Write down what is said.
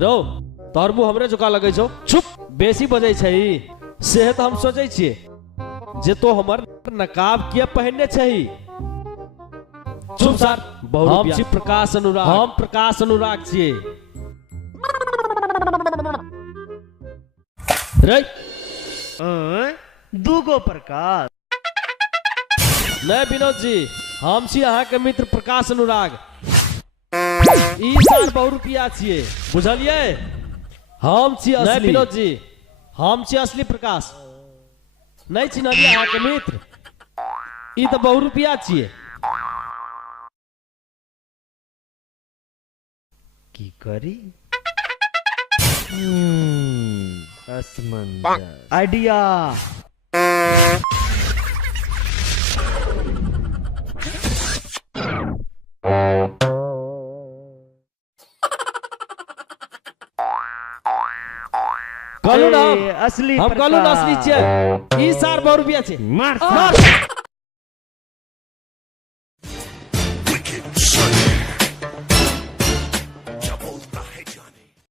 रो तोहर मुंह हमरे चुका लगे छौ। चुप, बेसी बजै छै। सेहत हम सोचै छियै जे तो हमर नकाब किया पहनने छही। चुप सर, हम छी प्रकाश अनुराग। हम प्रकाश अनुराग छियै। रे दूगो प्रकाश नहीं विनोद जी, हम छी अहाँ के मित्र प्रकाश अनुराग। ई साल 100 रुपया छियै, बुझलिए? हम छी असली। नहीं विनोद जी, हम छी असली प्रकाश। नहीं चिन्हलिए अहाँ के मित्र? ई तो 100 रुपया छियै। की करी? असमंजस आइडिया। कहलू ना असली हम कहलू ना असली छियै। ई सार 100 रुपया छै। मार मार।